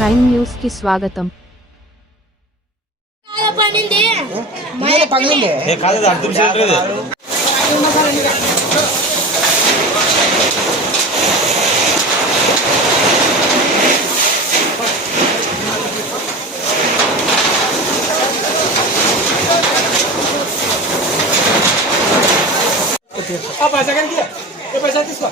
Nine news కి స్వాగతం పనింది పగిలింది ఏ కాదు ఇది అర్థం చేయట్లేదు पैसा कर दिया ये पैसा किसको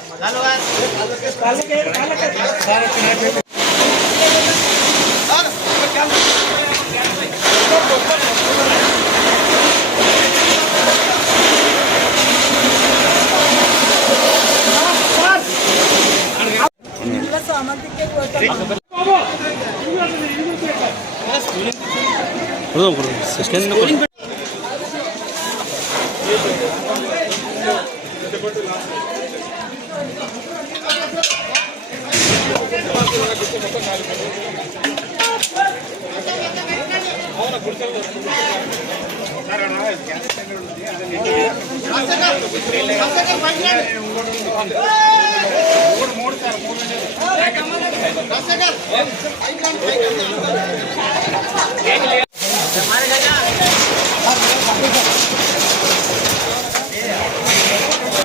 Perdón, perdón, se es que no...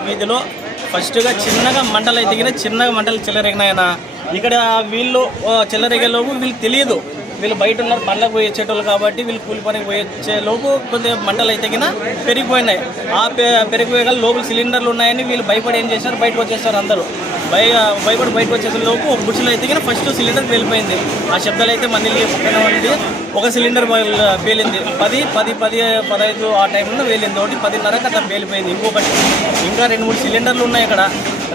వీధిలో ఫస్ట్గా చిన్నగా మంటలు అయితే చిన్నగా మంటలు చెల్లరెగినాయన ఇక్కడ వీళ్ళు ఆ, వీళ్ళు తెలియదు. వీళ్ళు బయట ఉన్నారు పండ్లకు పోయి వచ్చేటోళ్ళు కాబట్టి వీళ్ళు కూలి పనికి పోయి లోపు కొద్దిగా మంటలు అయితే కింద పెరిగిపోయినాయి. ఆ పెరిగిపోయే లోపల సిలిండర్లు ఉన్నాయని వీళ్ళు భయపడి ఏం చేశారు? బయటకు వచ్చేసారు అందరూ. భయ భయపడి బయటకు వచ్చేసిన లోపు ఒక బుడ్చిలో అయితే కింద ఫస్ట్ సిలిండర్ పేలిపోయింది. ఆ శబ్దాలు అయితే మళ్ళీ పక్కన ఉంది. ఒక సిలిండర్ పేలింది. పది పది పది పదహైదు ఆ టైంలో వేలింది ఒకటి పదిన్నరకు అట్లా పేలిపోయింది. ఇంకొకటి ఇంకా రెండు మూడు సిలిండర్లు ఉన్నాయి ఇక్కడ.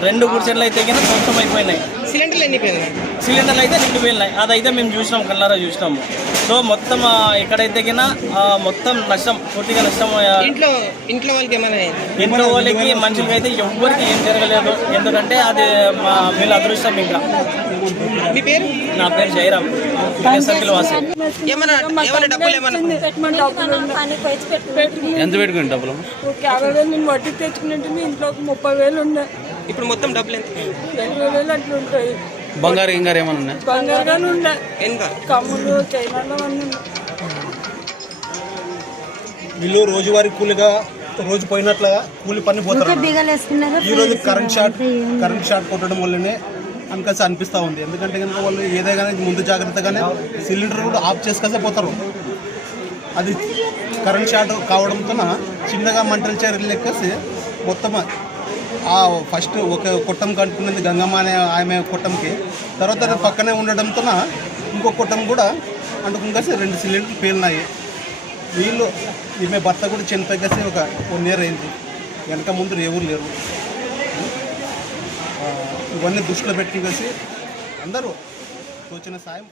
రెండు గుడిసెట్లు అయితే కింద సొంతం అయిపోయినాయి. సిలిండర్లు ఎన్ని పోయింది సిలిండర్లు అయితే రెండు వేలున్నాయి అదైతే మేము చూసినాం కల్లారా చూసినాము. సో మొత్తం ఎక్కడైతే మొత్తం నష్టం పూర్తిగా నష్టం ఇంట్లో ఇంట్లో వాళ్ళకి ఏమైనా? ఇంట్లో వాళ్ళకి మనుషులకి అయితే ఎవ్వరికి ఏం జరగలేదు. ఎందుకంటే అది మా వీళ్ళ అదృష్టం ఇంకా. మీ పేరు? నా పేరు జయరామ్. సర్కిల్ వాసి. ఏమైనా ఏమైనా డబ్బులు ఏమైనా ఎంత పెట్టుకుని డబ్బులు? యాభై వేలు నేను వడ్డీ తెచ్చుకున్నట్టు ఇంట్లో ముప్పై వేలు ఉన్నాయి. ఇప్పుడు మొత్తం డబ్బులు ఎంత? ఎనభై వేలు అట్లా ఉంటాయి బంగారు గింగారు ఏమన్నా ఉన్నాయి? బంగారుగానే ఉన్నాయి. ఎంత కమ్ములు చైనాలో అన్నీ ఉన్నాయి. వీళ్ళు రోజువారీ కూలిగా రోజు పోయినట్లుగా కూలి పని పోతారు ఈ రోజు కరెంట్ షాట్ కరెంట్ షాట్ కొట్టడం వల్లనే అనకాసి అనిపిస్తూ ఉంది. ఎందుకంటే కనుక వాళ్ళు ఏదైనా ముందు జాగ్రత్తగానే సిలిండర్ కూడా ఆఫ్ చేసుకొస్తే పోతారు. అది కరెంట్ షాట్ కావడంతో చిన్నగా మంటలు చేరి లెక్కేసి మొత్తం ఆ ఫస్ట్ ఒక కొట్టం కట్టుకున్నది గంగమ్మ అనే ఆమె కొట్టంకి. తర్వాత పక్కనే ఉండడంతో ఇంకో కొట్టం కూడా అంటుకుంకేసి రెండు సిలిండర్లు పేలినాయి. వీళ్ళు ఈమె భర్త కూడా చనిపోయి కలిసి ఒక వన్ ఇయర్ అయింది. వెనక ముందు ఎవరు లేరు. ఇవన్నీ దృష్టిలో పెట్టి కలిసి అందరూ తోచిన సాయం